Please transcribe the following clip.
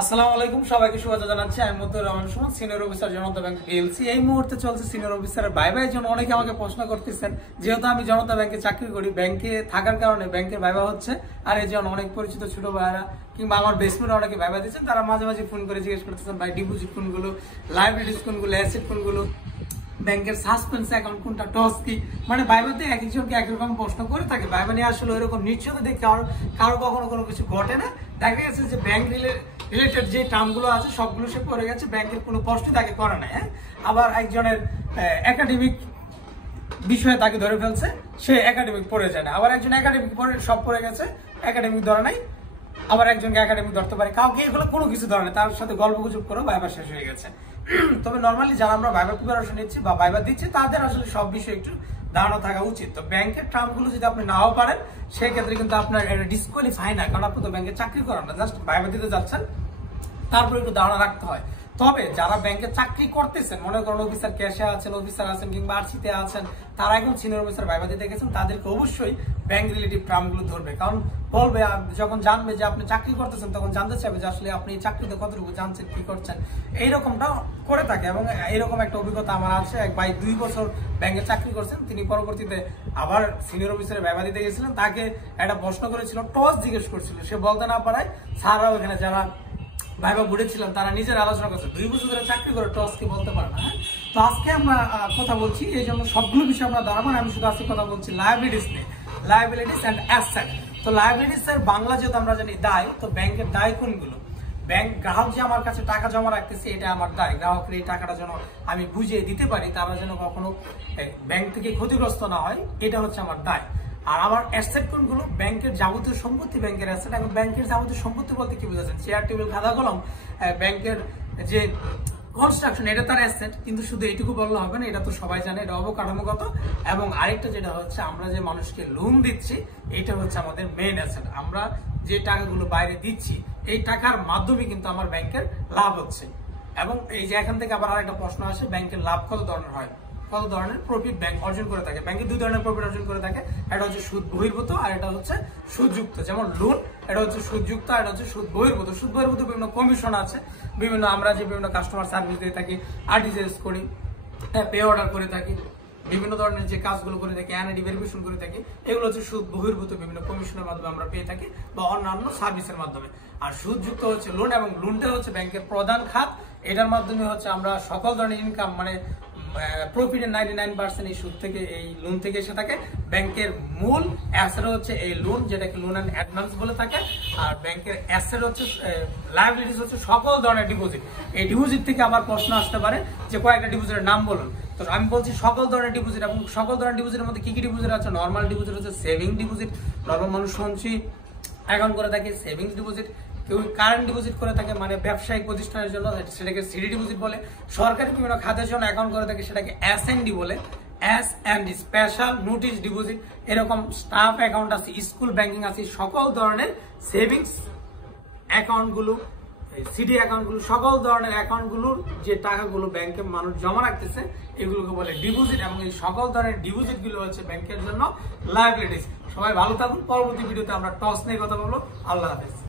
আসসালামু আলাইকুম, সবাইকে শুভেচ্ছা জানাচ্ছি। আমি মতিউর রহমান সুমন, সিনিয়র অফিসার জনতা ব্যাংক পিএলসি। এই মুহূর্তে চলছে সিনিয়র অফিসারের ভাইভার জন্য। অনেকে আমাকে প্রশ্ন করতেছেন, যেহেতু আমি জনতা ব্যাংকে চাকরি করি, ব্যাংকে থাকার কারণে ব্যাংকের ভাইভা হচ্ছে। আর এই জন্য অনেক পরিচিত ছোট ভাইরা কিংবা আমার বেসমেন্টে অনেকে ভাইভা দিচ্ছেন, তারা মাঝে মাঝে ফোন করে জিজ্ঞেস করতেছেন, ভাই ডিপোজিট কোনগুলো, লাইবিলিটিস কোনগুলো, অ্যাসেট কোনগুলো, ব্যাংকের সাসপেন্স অ্যাকাউন্ট কোনটা, টস কি, মানে ভাইভাতে এক একজনকে একরকম প্রশ্ন করে থাকে। ভাইভা নিয়ে আসলে ওইরকম নিশ্চিত দেখে কারো কখনো কোনো কিছু ঘটে না। দেখা গেছে যে ব্যাংক রিলেটেড যে টার্মগুলো আছে সবগুলো সে পড়ে গেছে, ব্যাংকের কোনো প্রশ্ন তাকে করে না। আবার একজনের একাডেমিক বিষয়ে তাকে ধরে ফেলছে, সে একাডেমিক পড়ে যায় না। আবার একজন একাডেমিক পড়ে সব পড়ে গেছে, একাডেমিক ধরে নাই। আবার একজনকে একাডেমিক ধরতে পারে, কাউকে এগুলো কোনো কিছু ধরে না, তার সাথে গল্প গুজব করে ভাইভা শেষ হয়ে গেছে। তবে নর্মালি যারা আমরা ভাইভা প্রিপারেশন নিচ্ছি বা ভাইভা দিচ্ছি, তাদের আসলে সব বিষয়ে একটু ধারণা থাকা উচিত। তো ব্যাংকের টার্মগুলো যদি আপনি নাও পারেন, সেই ক্ষেত্রে কিন্তু আপনার এটা ডিসকোয়ালিফাই না, কারণ আপনি তো ব্যাংকে চাকরি করেন না, জাস্ট ভাইভা দিতে যাচ্ছেন, তারপরে একটু ধারণা রাখতে হয়। তবে যারা ব্যাংকে চাকরি করতেছেন, মনে করেন অফিসার ক্যাশে আছেন, অফিসার আছেন কিংবা আরসিতে আছেন, তারা এখন সিনিয়র অফিসার ভাইভা দিতে গেছেন, তাদেরকে অবশ্যই ব্যাংক রিলেটিভ টার্মগুলো ধরবে। কারণ বলবে, যখন জানবে যে আপনি চাকরি করতেছেন, তখন জানতে চাইবে যে আসলে আপনি চাকরিতে কতটুকু জানছেন, কি করছেন, এইরকমটা করে থাকে। এবং এইরকম একটা অভিজ্ঞতা আমার আছে। এক ভাই 2 বছর ব্যাংকে চাকরি করছেন, তিনি পরবর্তীতে আবার সিনিয়র অফিসারে ভাইভা দিতে গেছিলেন। তাকে একটা প্রশ্ন করেছিল, টস জিজ্ঞেস করছিল, সে বলতে না পারায় স্যাররাও এখানে যারা ভাইভা বুঝেছিলাম তারা নিজের আলোচনা করছে, 2 বছর ধরে চাকরি করে টস কি বলতে পারে না। তো আজকে আমরা কথা বলছি, এই জন্য সবগুলো বিষয় আমরা দাঁড়াবো না। আমি শুধু আজকে কথা বলছি লায়াবিলিটিস নিয়ে, লায়াবিলিটিস অ্যান্ড অ্যাসেট। তো লায়াবিলিটিস এর বাংলা যেহেতু আমরা জানি দায়, তো ব্যাংকের দায় কোনগুলো? ব্যাংক গ্রাহক যে আমার কাছে টাকা জমা রাখতেছে, এটা আমার দায়। গ্রাহকের এই টাকাটা যেন আমি বুঝিয়ে দিতে পারি, তারা যেন কখনো ব্যাংক থেকে ক্ষতিগ্রস্ত না হয়, এটা হচ্ছে আমার দায়। আর আমার অ্যাসেট কোনগুলো? ব্যাংকের যাবতীয় সম্পত্তি ব্যাংকের অ্যাসেট। এবং ব্যাংকের যাবতীয় সম্পত্তি বলতে কি বোঝাচ্ছেন? চেয়ার টেবিল খাতা কলম, ব্যাংকের যে কনস্ট্রাকশন, এটা তার অ্যাসেট। কিন্তু শুধু এইটুকু বললে হবে না, এটা তো সবাই জানে, এটা অবকাঠামোগত। এবং আরেকটা যেটা হচ্ছে, আমরা যে মানুষকে লোন দিচ্ছি, এটা হচ্ছে আমাদের মেইন অ্যাসেট। আমরা যে টাকাগুলো বাইরে দিচ্ছি, এই টাকার মাধ্যমে কিন্তু আমার ব্যাংকের লাভ হচ্ছে। এবং এই যে এখান থেকে আবার আরেকটা প্রশ্ন আসে, ব্যাংকের লাভ কত ধরনের হয়, কত ধরনের প্রফিট ব্যাংক অর্জন করে থাকে? ব্যাংকে 2 ধরনের প্রফিট অর্জন করে থাকে, এটা হচ্ছে সুদ বহির্ভূত আর এটা হচ্ছে সুদযুক্ত। যেমন লোন, এটা হচ্ছে সুদযুক্ত আর এটা হচ্ছে সুদ বহির্ভূত। সুদ বহির্ভূত বিভিন্ন কমিশন আছে, বিভিন্ন আমরা যে বিভিন্ন কাস্টমার সার্ভিস দিয়ে থাকি, আরটিজিএস করি, পে অর্ডার করে থাকি, বিভিন্ন ধরনের যে কাজগুলো করে থাকি, এনআইডি ভেরিফিকেশন করে থাকি, এগুলো হচ্ছে সুদ বহির্ভূত বিভিন্ন কমিশনের মাধ্যমে আমরা পেয়ে থাকি বা অন্যান্য সার্ভিসের মাধ্যমে। আর সুদযুক্ত হচ্ছে লোন, এবং লোনটা হচ্ছে ব্যাংকের প্রধান খাত। এটার মাধ্যমে হচ্ছে আমরা সকল ধরনের ইনকাম, মানে প্রফিটের 99% এই সুদ থেকে, এই লোন থেকে এসে থাকে। ব্যাংকের মূল অ্যাসেট হচ্ছে এই লোন, যেটাকে লোন অ্যান্ড অ্যাডভান্স বলে থাকে। আর ব্যাংকের অ্যাসেট হচ্ছে, লায়াবিলিটিস হচ্ছে সকল ধরনের ডিপোজিট। এই ডিপোজিট থেকে আমার প্রশ্ন আসতে পারে যে কয়েকটা ডিপোজিটের নাম বলুন। তো আমি বলছি সকল ধরনের ডিপোজিট। এবং সকল ধরনের ডিপোজিটের মধ্যে কি কি ডিপোজিট আছে? নর্মাল ডিপোজিট হচ্ছে সেভিং ডিপোজিট, নর্মাল মানুষ সঞ্চয়ী অ্যাকাউন্ট করে থাকে, সেভিংস ডিপোজিট। কেউ কারেন্ট ডিপোজিট করে থাকে, মানে ব্যবসায়িক প্রতিষ্ঠানের জন্য, সেটাকে সিডি ডিপোজিট বলে। সরকারি বিভিন্ন খাতের জন্য অ্যাকাউন্ট করে থাকে, সেটাকে এসএনডি বলে, এসএনডি স্পেশাল নোটিশ ডিপোজিট। এরকম স্টাফ অ্যাকাউন্ট আছে, স্কুল ব্যাংকিং আছে। সকল ধরনের সেভিংস অ্যাকাউন্টগুলো, সিডি অ্যাকাউন্টগুলো, সকল ধরনের অ্যাকাউন্টগুলোর যে টাকাগুলো ব্যাংকে মানুষ জমা রাখতেছে, এগুলোকে বলে ডিপোজিট। এবং এই সকল ধরনের ডিপোজিটগুলো হচ্ছে ব্যাংকের জন্য লায়াবিলিটিস। সবাই ভালো থাকুন। পরবর্তী ভিডিওতে আমরা টস নিয়ে কথা বলবো। আল্লাহ হাফেজ।